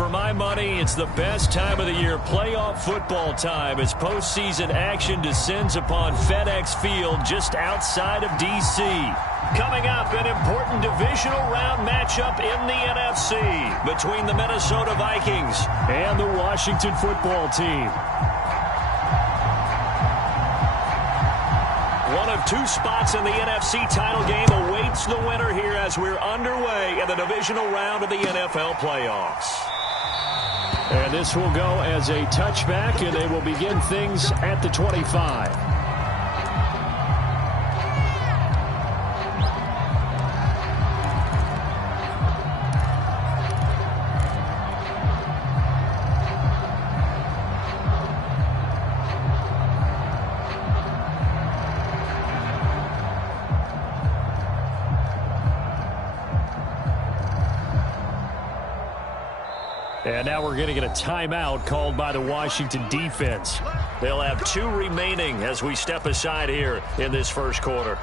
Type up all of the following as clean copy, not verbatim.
For my money, it's the best time of the year, playoff football time, as postseason action descends upon FedEx Field just outside of D.C. Coming up, an important divisional round matchup in the NFC between the Minnesota Vikings and the Washington football team. One of two spots in the NFC title game awaits the winner here as we're underway in the divisional round of the NFL playoffs. And this will go as a touchback, and they will begin things at the 25. And now we're going to get a timeout called by the Washington defense. They'll have 2 remaining as we step aside here in this first quarter.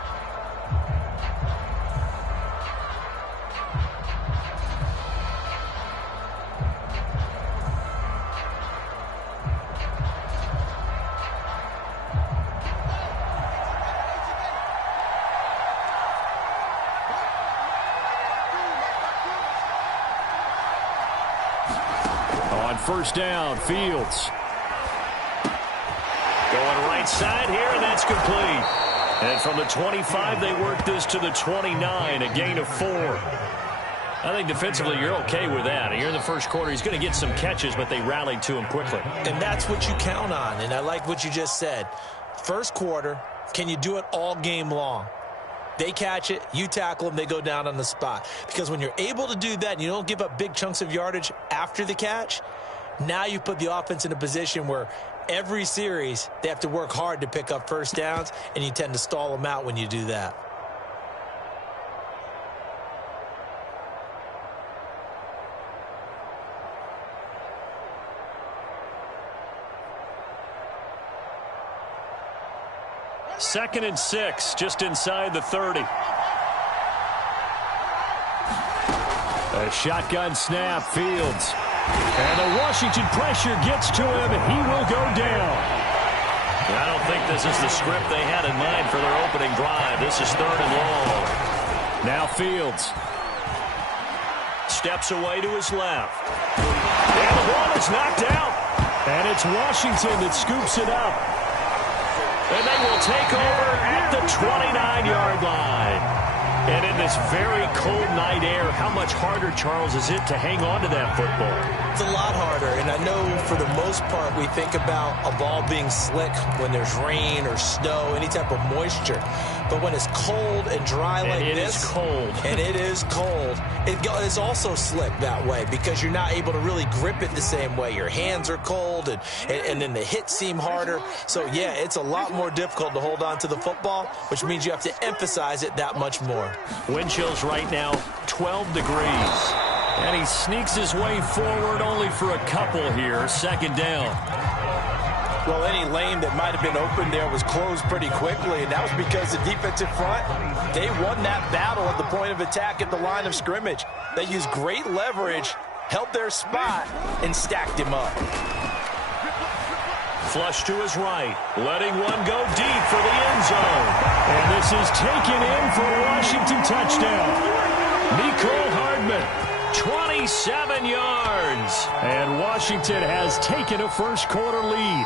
First down, Fields. Going right side here, and that's complete. And from the 25, they work this to the 29, a gain of 4. I think defensively you're okay with that. You're in the first quarter. He's going to get some catches, but they rallied to him quickly. And that's what you count on, and I like what you just said. First quarter, can you do it all game long? They catch it, you tackle them, they go down on the spot. Because when you're able to do that and you don't give up big chunks of yardage after the catch, now you put the offense in a position where every series they have to work hard to pick up first downs, and you tend to stall them out when you do that. Second and 6, just inside the 30. A shotgun snap, Fields. And the Washington pressure gets to him, and he will go down. I don't think this is the script they had in mind for their opening drive. This is 3rd and long. Now Fields steps away to his left. And the ball is knocked out. And it's Washington that scoops it up. And they will take over at the 29-yard line. And in this very cold night air, how much harder, Charles, is it to hang on to that football? It's a lot harder, and I know for the most part we think about a ball being slick when there's rain or snow, any type of moisture. But when it's cold and dry like this, it is cold. And it is cold, it's also slick that way because you're not able to really grip it the same way. Your hands are cold, and then the hits seem harder. So, yeah, it's a lot more difficult to hold on to the football, which means you have to emphasize it that much more. Wind chills right now, 12 degrees. And he sneaks his way forward only for a couple here. 2nd down. Well, any lane that might have been open there was closed pretty quickly, and that was because the defensive front, they won that battle at the point of attack at the line of scrimmage. They used great leverage, held their spot, and stacked him up. Flush to his right, letting one go deep for the end zone. And this is taken in for a Washington touchdown. Nicole Hardman, 27 yards. And Washington has taken a first quarter lead.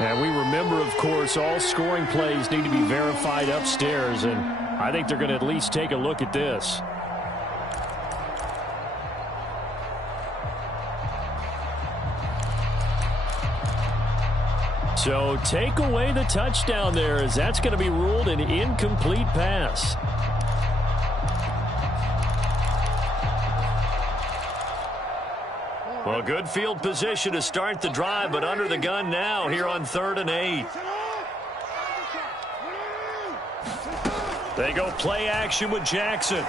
And we remember, of course, all scoring plays need to be verified upstairs, and I think they're going to at least take a look at this. So take away the touchdown there, as that's going to be ruled an incomplete pass. Well, good field position to start the drive, but under the gun now here on 3rd and 8. They go play action with Jackson.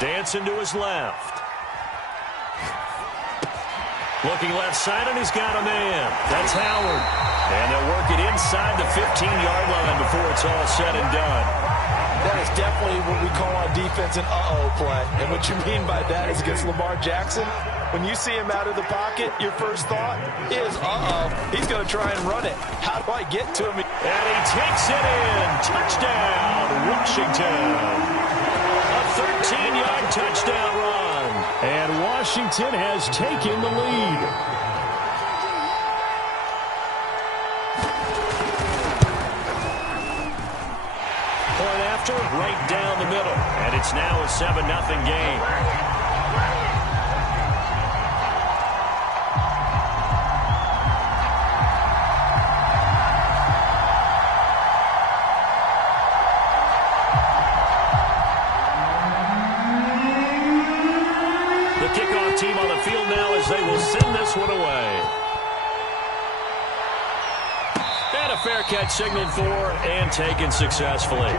Dancing to his left. Looking left side, and he's got a man. That's Howard. And they'll work it inside the 15-yard line before it's all said and done. That is definitely what we call on defense an uh-oh play. And what you mean by that is against Lamar Jackson, when you see him out of the pocket, your first thought is, uh-oh, he's going to try and run it. How do I get to him? And he takes it in. Touchdown, Washington. A 13-yard touchdown run. And Washington has taken the lead. Point after, right down the middle. And it's now a 7-0 game. The kickoff team on the field now as they will send this one away. And a fair catch signaled for and taken successfully.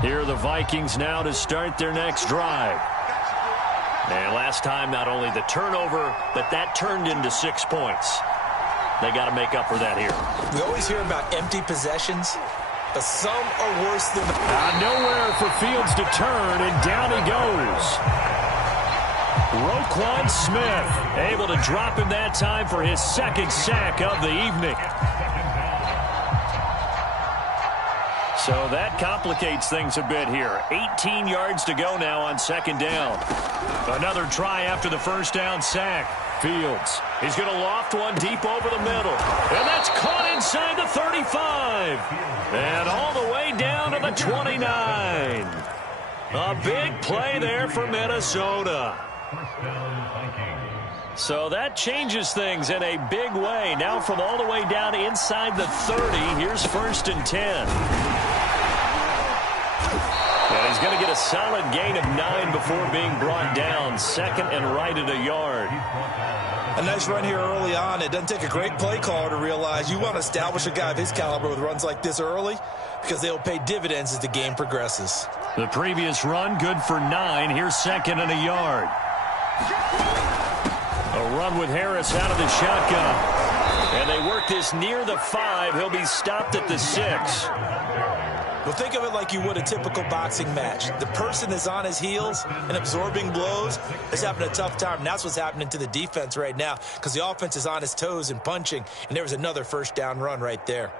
Here are the Vikings now to start their next drive. And last time, not only the turnover, but that turned into 6 points. They got to make up for that here. We always hear about empty possessions, but some are worse than nowhere for Fields to turn, and down he goes. Roquan Smith able to drop him that time for his second sack of the evening. So that complicates things a bit here. 18 yards to go now on second down. Another try after the first down sack. Fields, he's going to loft one deep over the middle. And that's caught inside the 35. And all the way down to the 29. A big play there for Minnesota. So that changes things in a big way. Now from all the way down inside the 30, here's 1st and 10. And he's going to get a solid gain of 9 before being brought down. 2nd and right at a yard. A nice run here early on. It doesn't take a great play caller to realize you want to establish a guy of his caliber with runs like this early because they'll pay dividends as the game progresses. The previous run good for 9. Here's 2nd and a yard. A run with Harris out of the shotgun. And they work this near the 5. He'll be stopped at the 6. Well, think of it like you would a typical boxing match. The person is on his heels and absorbing blows is having a tough time. And that's what's happening to the defense right now because the offense is on his toes and punching. And there was another first down run right there.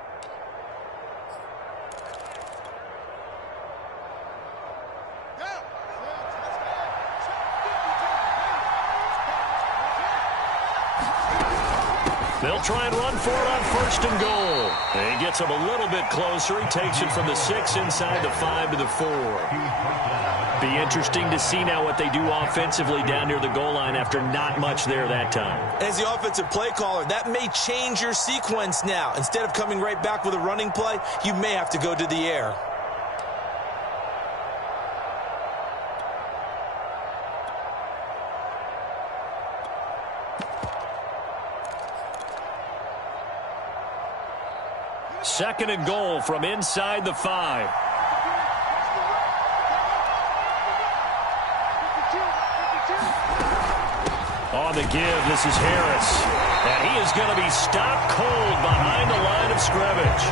They'll try and run for it on 1st and goal. And he gets him a little bit closer. He takes it from the 6 inside the 5 to the 4. Be interesting to see now what they do offensively down near the goal line after not much there that time. As the offensive play caller, that may change your sequence now. Instead of coming right back with a running play, you may have to go to the air. Second and goal from inside the 5. On the give, this is Harris. And he is going to be stopped cold behind the line of scrimmage.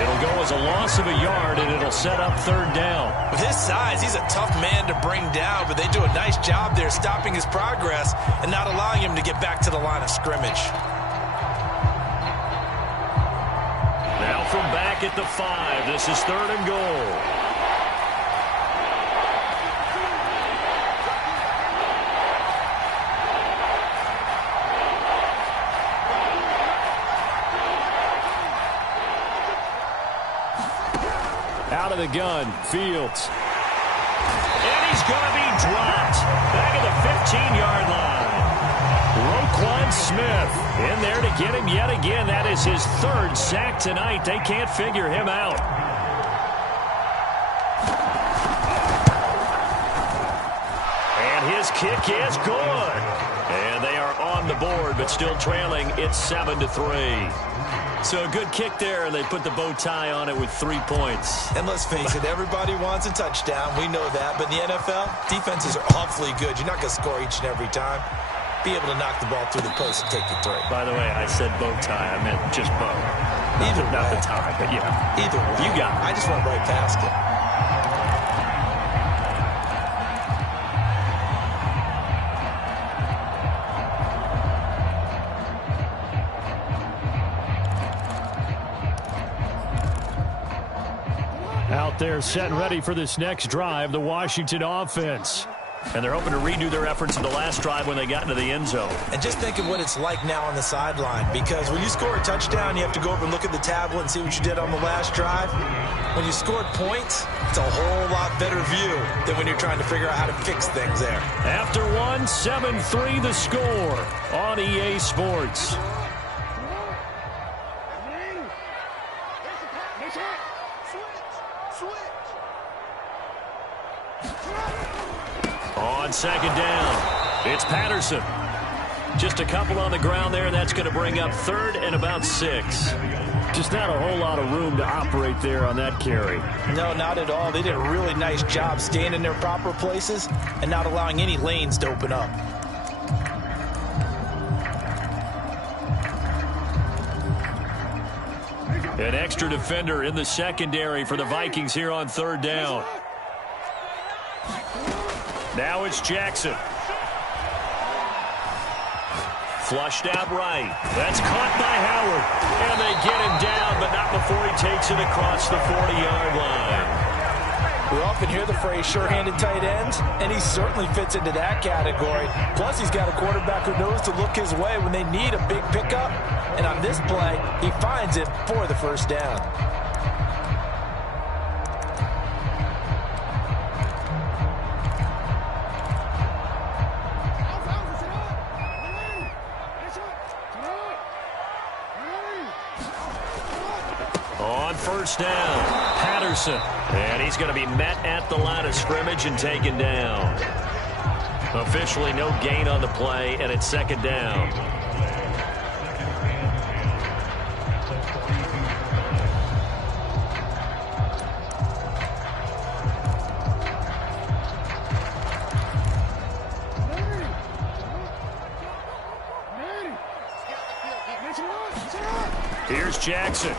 It'll go as a loss of a yard, and it'll set up 3rd down. With his size, he's a tough man to bring down, but they do a nice job there stopping his progress and not allowing him to get back to the line of scrimmage. Now from back at the 5, this is 3rd and goal. Out of the gun, Fields. And he's going to be dropped back at the 15-yard line. Roquan Smith in there to get him yet again. That is his 3rd sack tonight. They can't figure him out. And his kick is good. And they are on the board, but still trailing. It's 7-3. So a good kick there, and they put the bow tie on it with 3 points. And let's face it, everybody wants a touchdown. We know that. But in the NFL, defenses are awfully good. You're not going to score each and every time. Be able to knock the ball through the post and take the three. By the way, I said bow tie. I meant just bow. Not the tie, but yeah. Either way. You got it. I just went right past it. Out there set and ready for this next drive, the Washington offense. And they're hoping to redo their efforts in the last drive when they got into the end zone. And just think of what it's like now on the sideline, because when you score a touchdown, you have to go over and look at the tablet and see what you did on the last drive. When you scored points, it's a whole lot better view than when you're trying to figure out how to fix things there. After one, 7-3 the score on EA Sports. On second down, it's Patterson. Just a couple on the ground there, and that's going to bring up third and about 6. Just not a whole lot of room to operate there on that carry. No, not at all. They did a really nice job staying in their proper places and not allowing any lanes to open up. An extra defender in the secondary for the Vikings here on third down. Now it's Jackson. Flushed out right. That's caught by Howard. And they get him down, but not before he takes it across the 40-yard line. We often hear the phrase sure-handed tight ends, and he certainly fits into that category. Plus, he's got a quarterback who knows to look his way when they need a big pickup. And on this play, he finds it for the first down. On first down, Patterson. And he's going to be met at the line of scrimmage and taken down. Officially no gain on the play, and it's second down. Here's Jackson.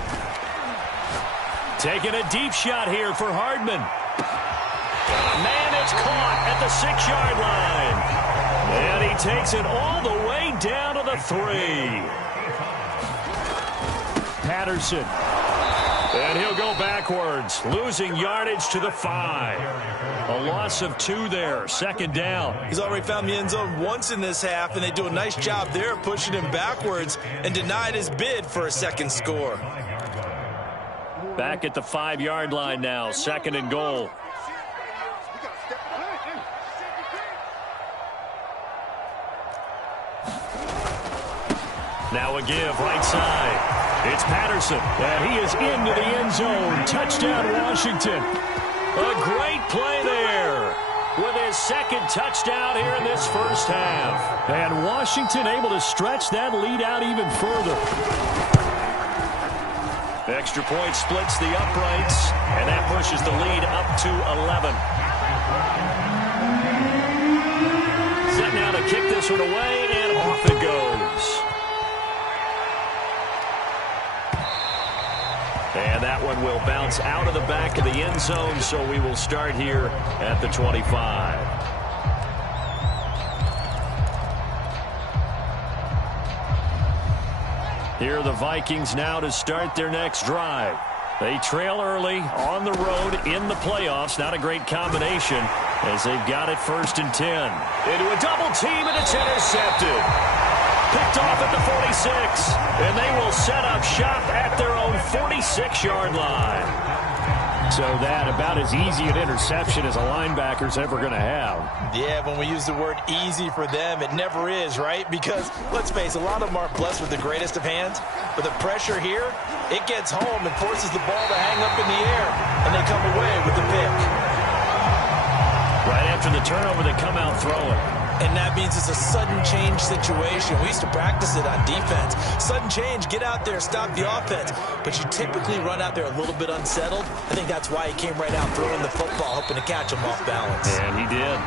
Taking a deep shot here for Hardman. Man, it's caught at the 6-yard line. And he takes it all the way down to the 3. Patterson. And he'll go backwards, losing yardage to the 5. A loss of 2 there, second down. He's already found the end zone once in this half, and they do a nice job there pushing him backwards and denied his bid for a second score. Back at the 5-yard line now, second and goal. Now a give right side. It's Patterson, and he is into the end zone. Touchdown, Washington. A great play there with his second touchdown here in this first half. And Washington able to stretch that lead out even further. Extra point splits the uprights, and that pushes the lead up to 11. Set now to kick this one away, and off it goes. And that one will bounce out of the back of the end zone, so we will start here at the 25. Here are the Vikings now to start their next drive. They trail early on the road in the playoffs. Not a great combination as they've got it first and 10. Into a double team, and it's intercepted. Picked off at the 46, and they will set up shop at their own 46-yard line. So that about as easy an interception as a linebacker's ever going to have. Yeah, when we use the word easy for them, it never is, right? Because, let's face it, a lot of them aren't blessed with the greatest of hands. But the pressure here, it gets home and forces the ball to hang up in the air, and they come away with the pick. Right after the turnover, they come out throwing. And that means it's a sudden change situation. We used to practice it on defense. Sudden change, get out there, stop the offense. But you typically run out there a little bit unsettled. I think that's why he came right out throwing the football, hoping to catch him off balance. And he did.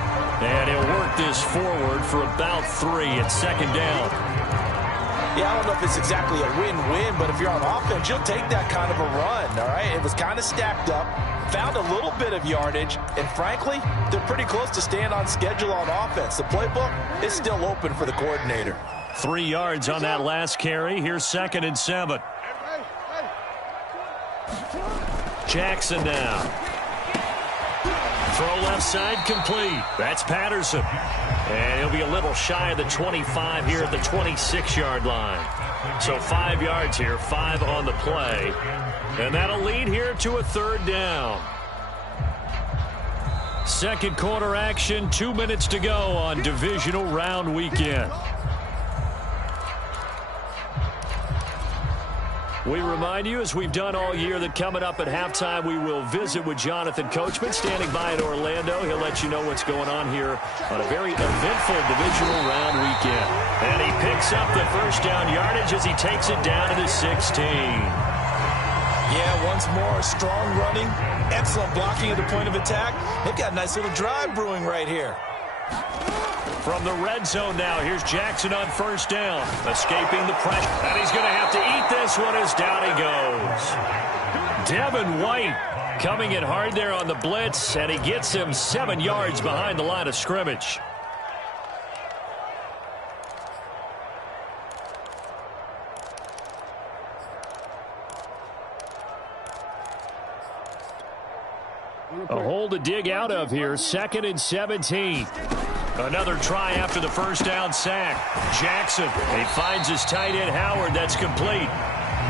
And he'll work this forward for about 3 at second down. Yeah, I don't know if it's exactly a win-win, but if you're on offense, you'll take that kind of a run, all right? It was kind of stacked up, found a little bit of yardage, and frankly, they're pretty close to staying on schedule on offense. The playbook is still open for the coordinator. 3 yards on that last carry. Here's 2nd and 7. Jackson now. Throw left side complete. That's Patterson. And he'll be a little shy of the 25 here at the 26-yard line. So 5 yards here, 5 on the play. And that'll lead here to a 3rd down. Second quarter action, 2 minutes to go on divisional round weekend. We remind you, as we've done all year, that coming up at halftime, we will visit with Jonathan Coachman, standing by in Orlando. He'll let you know what's going on here on a very eventful divisional round weekend. And he picks up the first down yardage as he takes it down to the 16. Yeah, once more, strong running, excellent blocking at the point of attack. They've got a nice little drive brewing right here. From the red zone now, here's Jackson on first down, escaping the pressure. And he's going to have to eat this one as down he goes. Devin White coming in hard there on the blitz, and he gets him 7 yards behind the line of scrimmage. A hole to dig out of here, 2nd and 17. Another try after the first down sack. Jackson, he finds his tight end Howard. That's complete.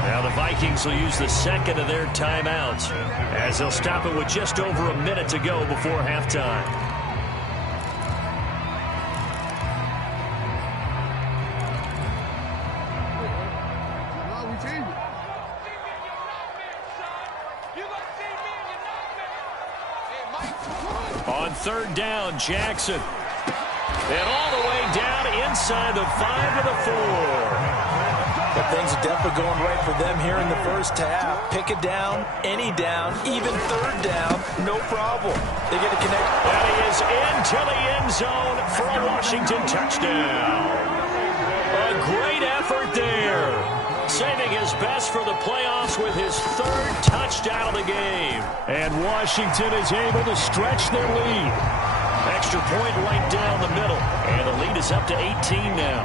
Now the Vikings will use the second of their timeouts as they'll stop it with just over a minute to go before halftime. On 3rd down, Jackson. And all the way down inside the 5 to the 4. But things are definitely going right for them here in the first half. Pick a down, any down, even 3rd down, no problem. They get a connect. And he is into the end zone for a Washington touchdown. A great effort there. Saving his best for the playoffs with his 3rd touchdown of the game. And Washington is able to stretch their lead. Extra point right down the middle. And the lead is up to 18 now.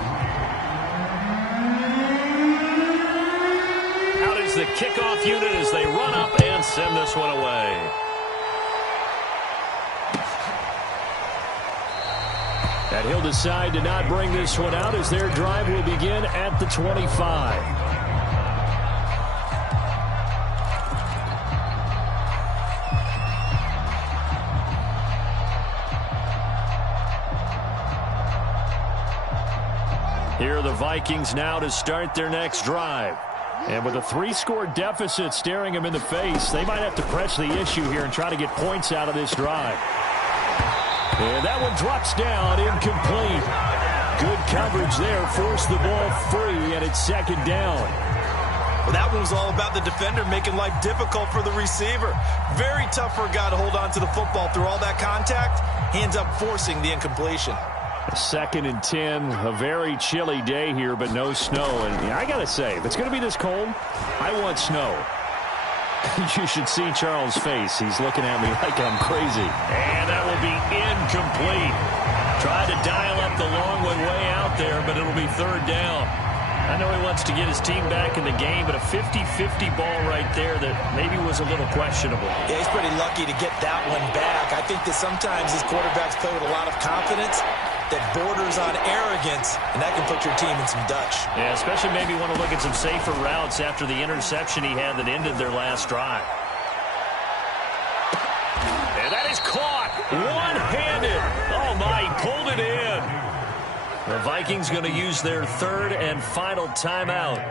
Out is the kickoff unit as they run up and send this one away. And he'll decide to not bring this one out as their drive will begin at the 25. Here are the Vikings now to start their next drive. And with a 3-score deficit staring them in the face, they might have to press the issue here and try to get points out of this drive. And that one drops down, incomplete. Good coverage there, forced the ball free, and it's 2nd down. Well, that one was all about the defender making life difficult for the receiver. Very tough for a guy to hold on to the football through all that contact. He ends up forcing the incompletion. 2nd and 10, a very chilly day here, but no snow. And I got to say, if it's going to be this cold, I want snow. You should see Charles' face. He's looking at me like I'm crazy. And that will be incomplete. Tried to dial up the long one way out there, but it'll be 3rd down. I know he wants to get his team back in the game, but a 50-50 ball right there that maybe was a little questionable. Yeah, he's pretty lucky to get that one back. I think that sometimes his quarterbacks play with a lot of confidence that borders on arrogance, and that can put your team in some Dutch. Yeah, especially maybe want to look at some safer routes after the interception he had that ended their last drive. And that is caught one-handed. Oh, my, he pulled it in. The Vikings going to use their 3rd and final timeout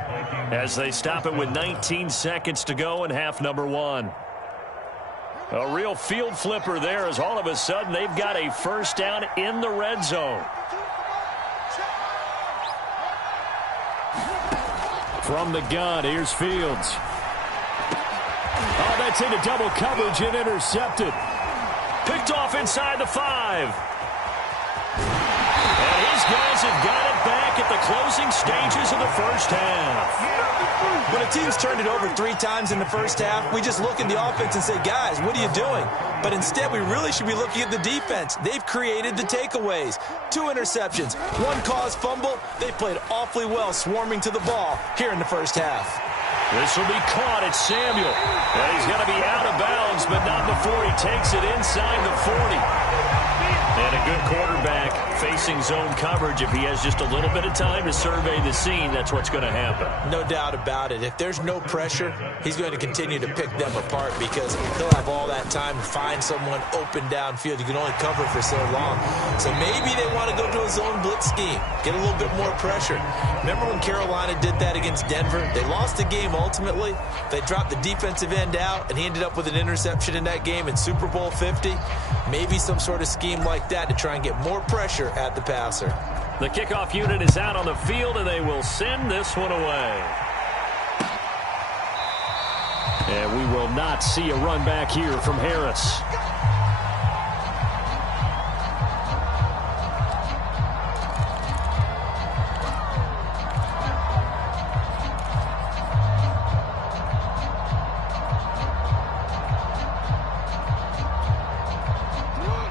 as they stop it with 19 seconds to go in half number 1. A real field flipper there as all of a sudden they've got a first down in the red zone. From the gun, here's Fields. Oh, that's into double coverage and intercepted. Picked off inside the 5. And his guys have got it back at the closing stages of the first half. When a team's turned it over 3 times in the first half, we just look at the offense and say, guys, what are you doing? But instead, we really should be looking at the defense. They've created the takeaways. 2 interceptions, 1 caused fumble. They played awfully well swarming to the ball here in the first half. This will be caught. It's Samuel. And he's going to be out of bounds, but not before he takes it inside the 40. And a good quarterback facing zone coverage. If he has just a little bit of time to survey the scene, that's what's going to happen. No doubt about it. If there's no pressure, he's going to continue to pick them apart because he'll have all that time to find someone open downfield. You can only cover for so long. So maybe they want to go to a zone blitz scheme, get a little bit more pressure. Remember when Carolina did that against Denver? They lost the game ultimately. They dropped the defensive end out, and he ended up with an interception in that game in Super Bowl 50. Maybe some sort of scheme like that to try and get more pressure at the passer. The kickoff unit is out on the field, and they will send this one away. And we will not see a run back here from Harris.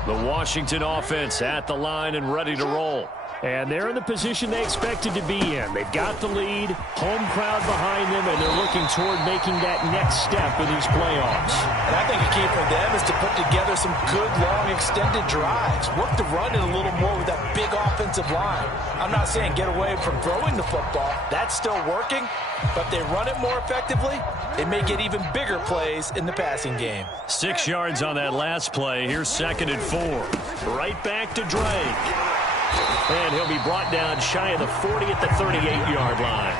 The Washington offense at the line and ready to roll. And they're in the position they expected to be in. They've got the lead, home crowd behind them, and they're looking toward making that next step in these playoffs. And I think the key for them is to put together some good, long, extended drives. Work the run in a little more with that big offensive line. I'm not saying get away from throwing the football. That's still working. But they run it more effectively, they may get even bigger plays in the passing game. 6 yards on that last play. Here's 2nd and 4. Right back to Drake. And he'll be brought down shy of the 40 at the 38-yard line.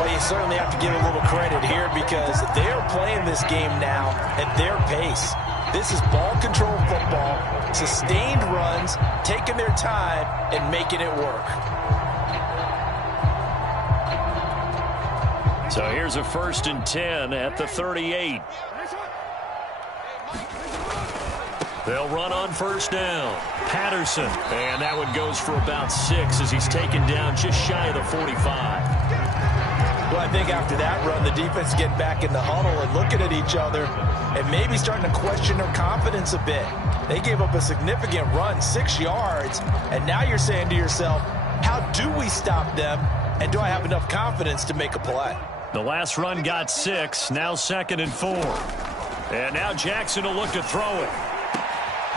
Well, you certainly have to give a little credit here because they are playing this game now at their pace. This is ball control football, sustained runs, taking their time and making it work. So here's a 1st and 10 at the 38. They'll run on 1st down. Patterson. And that one goes for about 6 as he's taken down just shy of the 45. Well, I think after that run, the defense getting back in the huddle and looking at each other and maybe starting to question their confidence a bit. They gave up a significant run, 6 yards, and now you're saying to yourself, how do we stop them, and do I have enough confidence to make a play? The last run got 6, now 2nd and 4. And now Jackson will look to throw it.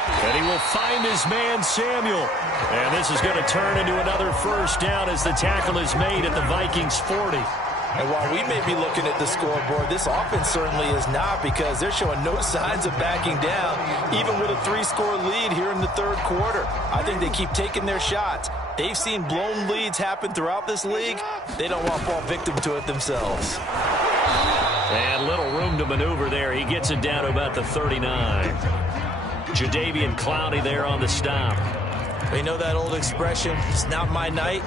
And he will find his man, Samuel. And this is going to turn into another 1st down as the tackle is made at the Vikings 40. And while we may be looking at the scoreboard, this offense certainly is not because they're showing no signs of backing down, even with a 3-score lead here in the 3rd quarter. I think they keep taking their shots. They've seen blown leads happen throughout this league. They don't want to fall victim to it themselves. And little room to maneuver there. He gets it down to about the 39. Jadeveon Clowney there on the stop. You know that old expression, it's not my night?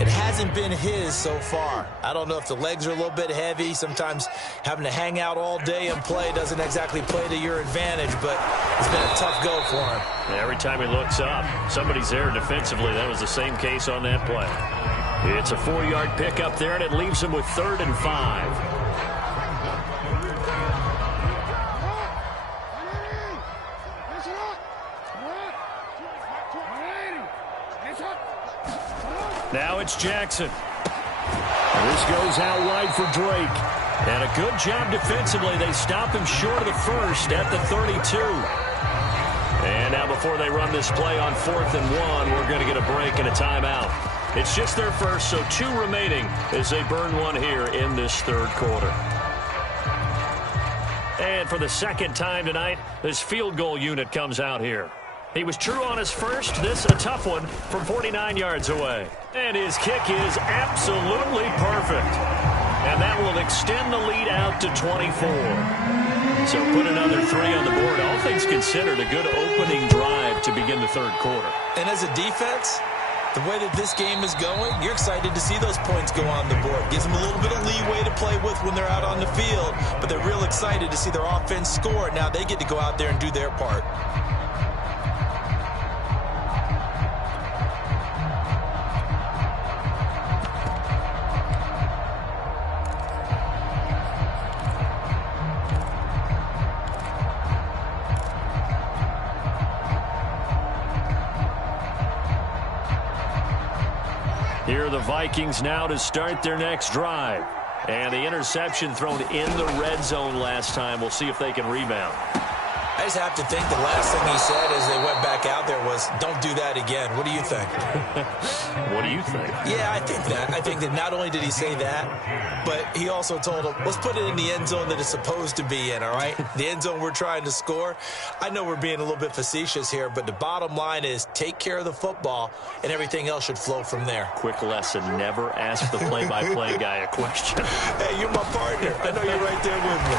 It hasn't been his so far. I don't know if the legs are a little bit heavy. Sometimes having to hang out all day and play doesn't exactly play to your advantage, but it's been a tough go for him. Every time he looks up, somebody's there defensively. That was the same case on that play. It's a 4-yard pickup there, and it leaves him with 3rd and 5. Now it's Jackson. This goes out wide for Drake. And a good job defensively. They stop him short of the 1st at the 32. And now before they run this play on 4th and 1, we're going to get a break and a timeout. It's just their first, so 2 remaining as they burn one here in this 3rd quarter. And for the 2nd time tonight, this field goal unit comes out here. He was true on his first. This a tough one from 49 yards away. And his kick is absolutely perfect. And that will extend the lead out to 24. So put another 3 on the board. All things considered, a good opening drive to begin the 3rd quarter. And as a defense, The way that this game is going, you're excited to see those points go on the board. Gives them a little bit of leeway to play with when they're out on the field, but they're real excited to see their offense score. Now they get to go out there and do their part. Here are the Vikings now to start their next drive. And the interception thrown in the red zone last time. We'll see if they can rebound. I just have to think the last thing he said as they went back out there was, don't do that again. What do you think? What do you think? Yeah, I think that. I think that not only did he say that, but he also told them, let's put it in the end zone that it's supposed to be in, all right? The end zone we're trying to score. I know we're being a little bit facetious here, but the bottom line is take care of the football, and everything else should flow from there. Quick lesson, never ask the play-by-play guy a question. Hey, you're my partner. I know you're right there with me.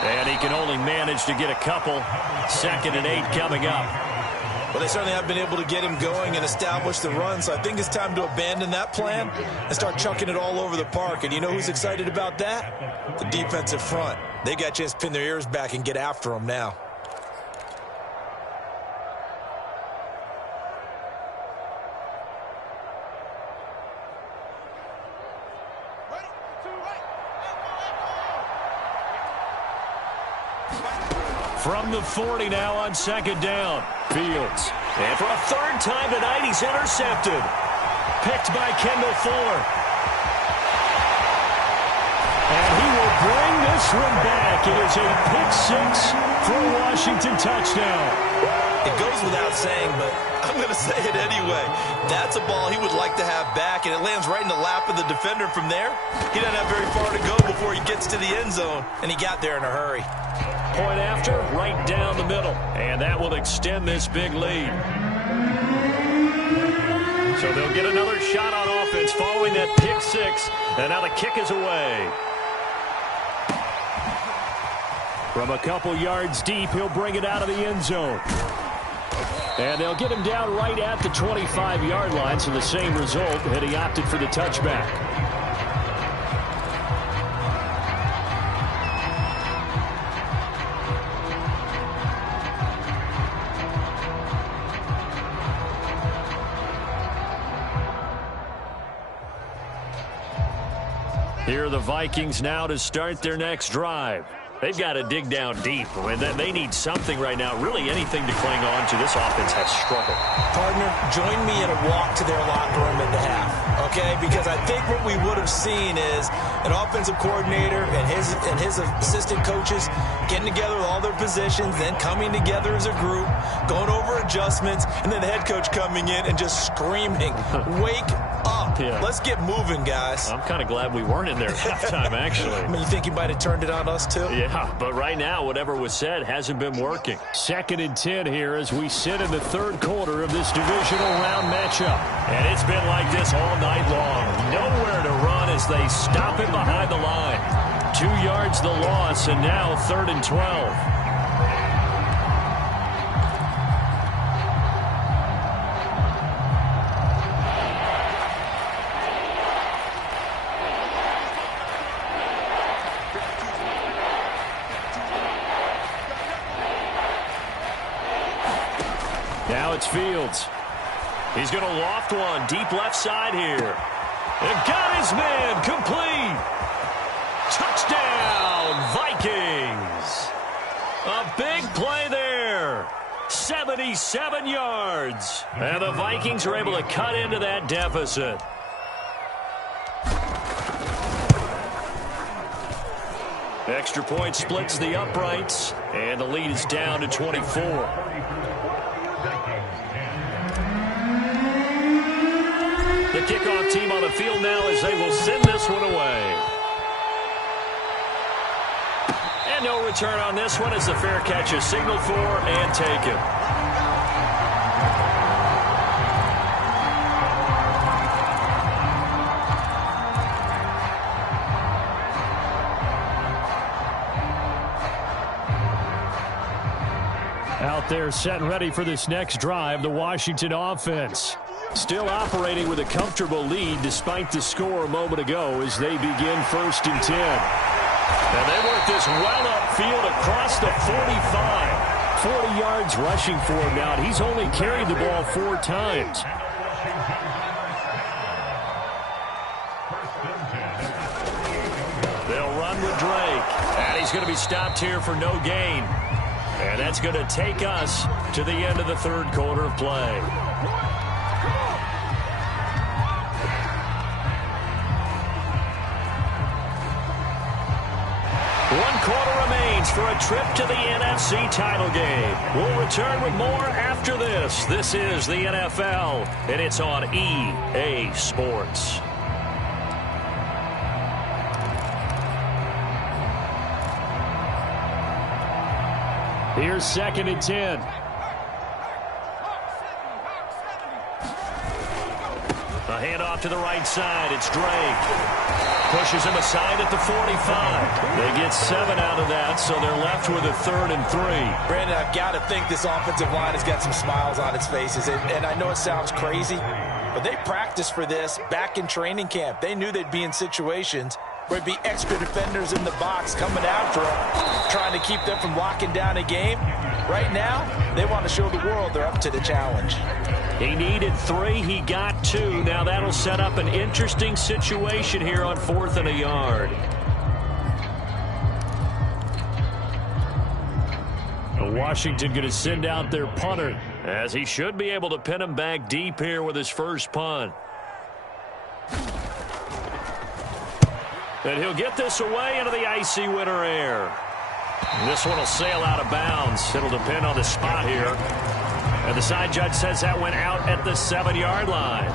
And he can only manage to get a couple. 2nd and 8 coming up. Well, they certainly have been able to get him going and establish the run, so I think it's time to abandon that plan and start chucking it all over the park. And you know who's excited about that? The defensive front. They got a chance to pin their ears back and get after him now. From the 40 now on 2nd down. Fields. And for a 3rd time tonight, he's intercepted. Picked by Kendall Fuller. And he will bring this one back. It is a pick-6 for a Washington touchdown. It goes without saying, but I'm going to say it anyway. That's a ball he would like to have back, and it lands right in the lap of the defender from there. He doesn't have very far to go before he gets to the end zone, and he got there in a hurry. Point after, right down the middle. And that will extend this big lead. So they'll get another shot on offense following that pick-6. And now the kick is away. From a couple yards deep, he'll bring it out of the end zone. And they'll get him down right at the 25-yard line, so the same result, and he opted for the touchback. Here are the Vikings now to start their next drive. They've got to dig down deep. They need something right now, really anything to cling on to. This offense has struggled. Partner, join me in a walk to their locker room at the half, okay? Because I think what we would have seen is an offensive coordinator and his assistant coaches getting together with all their positions, then coming together as a group, going over adjustments, and then the head coach coming in and just screaming, wake up. Yeah. Let's get moving, guys. I'm kind of glad we weren't in there at halftime, actually. I mean, you think he might have turned it on us, too? Yeah, but right now, whatever was said hasn't been working. 2nd and 10 here as we sit in the 3rd quarter of this divisional round matchup. And it's been like this all night long. Nowhere to run as they stop him behind the line. 2 yards the loss, and now 3rd and 12. Now it's Fields. He's going to loft one deep left side here. And got his man complete. Touchdown, Vikings. A big play there. 77 yards. And the Vikings are able to cut into that deficit. Extra point splits the uprights. And the lead is down to 24. The kickoff team on the field now as they will send this one away. And no return on this one as the fair catch is signaled for and taken. Out there set and ready for this next drive, the Washington offense. Still operating with a comfortable lead despite the score a moment ago as they begin 1st and 10. And they work this well upfield across the 45. 40 yards rushing for him now. He's only carried the ball 4 times. They'll run with Drake. And he's going to be stopped here for no gain. And that's going to take us to the end of the 3rd quarter of play. 1 quarter remains for a trip to the NFC title game. We'll return with more after this. This is the NFL, and it's on EA Sports. Here's 2nd and 10. A handoff to the right side. It's Drake. Pushes him aside at the 45. They get 7 out of that, so they're left with a 3rd and 3. Brandon, I've got to think this offensive line has got some smiles on its faces. And I know it sounds crazy, but they practiced for this back in training camp. They knew they'd be in situations where it'd be extra defenders in the box coming after them, trying to keep them from locking down a game. Right now, they want to show the world they're up to the challenge. He needed 3. He got 2. Now that'll set up an interesting situation here on 4th and a yard. Washington going to send out their punter, as he should be able to pin him back deep here with his first punt. And he'll get this away into the icy winter air. This one will sail out of bounds. It'll depend on the spot here. And the side judge says that went out at the 7-yard line.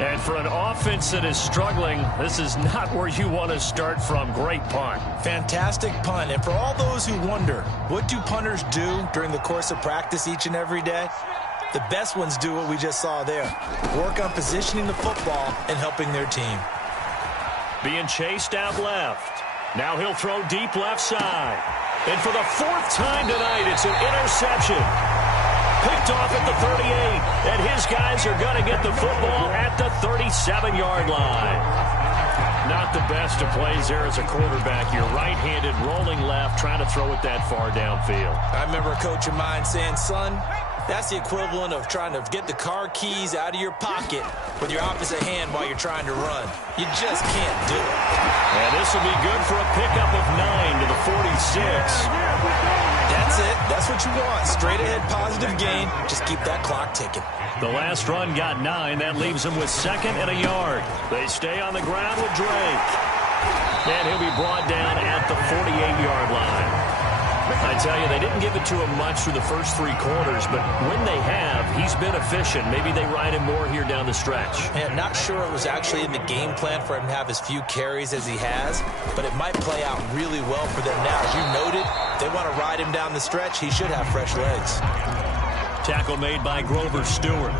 And for an offense that is struggling, this is not where you want to start from. Great punt. Fantastic punt. And for all those who wonder, what do punters do during the course of practice each and every day? The best ones do what we just saw there. Work on positioning the football and helping their team. Being chased out left. Now he'll throw deep left side. And for the 4th time tonight, it's an interception. Picked off at the 38, and his guys are going to get the football at the 37-yard line. Not the best of plays there as a quarterback. You're right-handed, rolling left, trying to throw it that far downfield. I remember a coach of mine saying, son, that's the equivalent of trying to get the car keys out of your pocket with your opposite hand while you're trying to run. You just can't do it. And this will be good for a pickup of 9 to the 46. That's it. That's what you want. Straight ahead positive gain. Just keep that clock ticking. The last run got 9. That leaves them with 2nd and a yard. They stay on the ground with Drake. And he'll be brought down at the 48-yard line. I tell you, they didn't give it to him much through the first 3 quarters, but when they have, he's been efficient. Maybe they ride him more here down the stretch. Yeah, not sure it was actually in the game plan for him to have as few carries as he has, but it might play out really well for them now. As you noted, they want to ride him down the stretch. He should have fresh legs. Tackle made by Grover Stewart.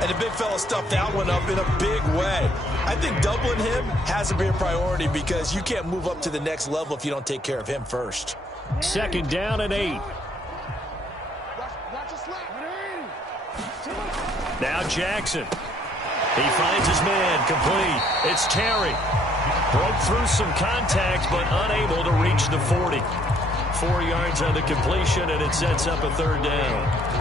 And the big fella stuffed that one up in a big way. I think doubling him has to be a priority because you can't move up to the next level if you don't take care of him first. 2nd down and 8. Now Jackson. He finds his man complete. It's Terry. Broke through some contact, but unable to reach the 40. 4 yards on the completion, and it sets up a 3rd down.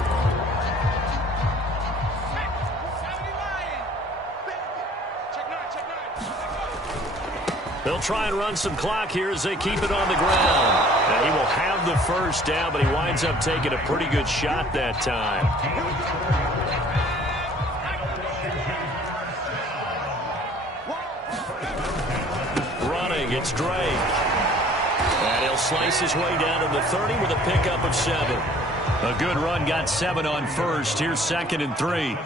They'll try and run some clock here as they keep it on the ground. And he will have the 1st down, but he winds up taking a pretty good shot that time. Running, it's Drake. And he'll slice his way down to the 30 with a pickup of 7. A good run, got 7 on 1st. Here's 2nd and 3.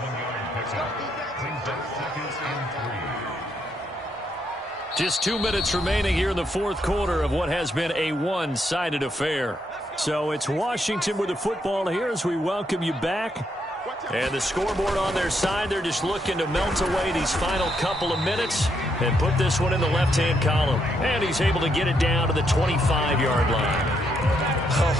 Just 2 minutes remaining here in the 4th quarter of what has been a one-sided affair. So it's Washington with the football here as we welcome you back. And the scoreboard on their side, they're just looking to melt away these final couple of minutes and put this one in the left-hand column. And he's able to get it down to the 25-yard line.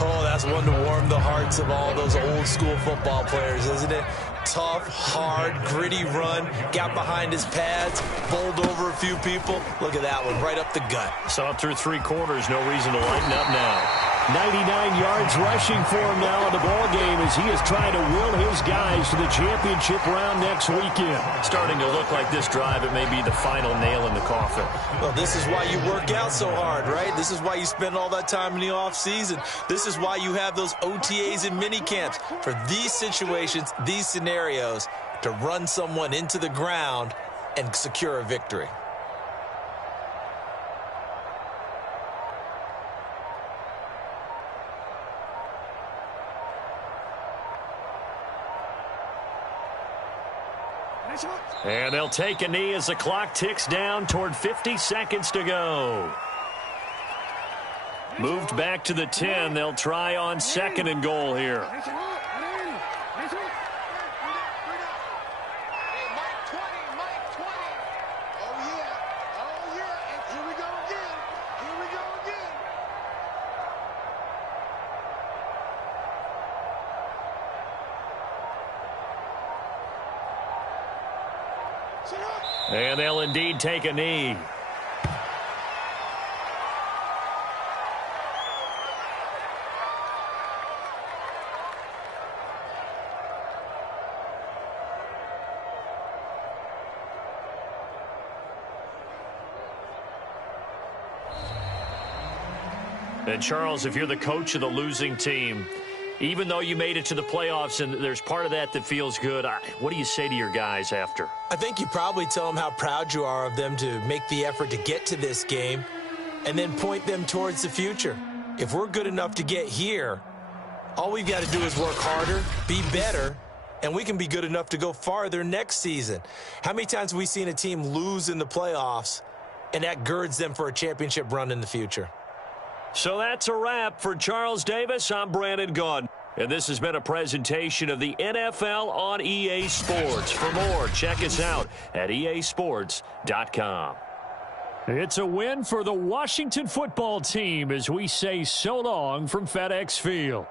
Oh, that's one to warm the hearts of all those old school football players, isn't it? Tough, hard, gritty run, got behind his pads, bowled over a few people. Look at that one, right up the gut. Saw it through 3 quarters, no reason to lighten up now. 99 yards rushing for him now in the ball game as he is trying to will his guys to the championship round next weekend. Starting to look like this drive, it may be the final nail in the coffin. Well, this is why you work out so hard, right? This is why you spend all that time in the offseason. This is why you have those OTAs and mini camps for these situations, these scenarios, to run someone into the ground and secure a victory. And they'll take a knee as the clock ticks down toward 50 seconds to go. Moved back to the 10. They'll try on 2nd and goal here. And they'll indeed take a knee. And Charles, if you're the coach of the losing team, even though you made it to the playoffs and there's part of that that feels good, what do you say to your guys after? I think you probably tell them how proud you are of them to make the effort to get to this game and then point them towards the future. If we're good enough to get here, all we've got to do is work harder, be better, and we can be good enough to go farther next season. How many times have we seen a team lose in the playoffs and that girds them for a championship run in the future? So that's a wrap for Charles Davis. I'm Brandon Gaudin. And this has been a presentation of the NFL on EA Sports. For more, check us out at easports.com. It's a win for the Washington football team as we say so long from FedEx Field.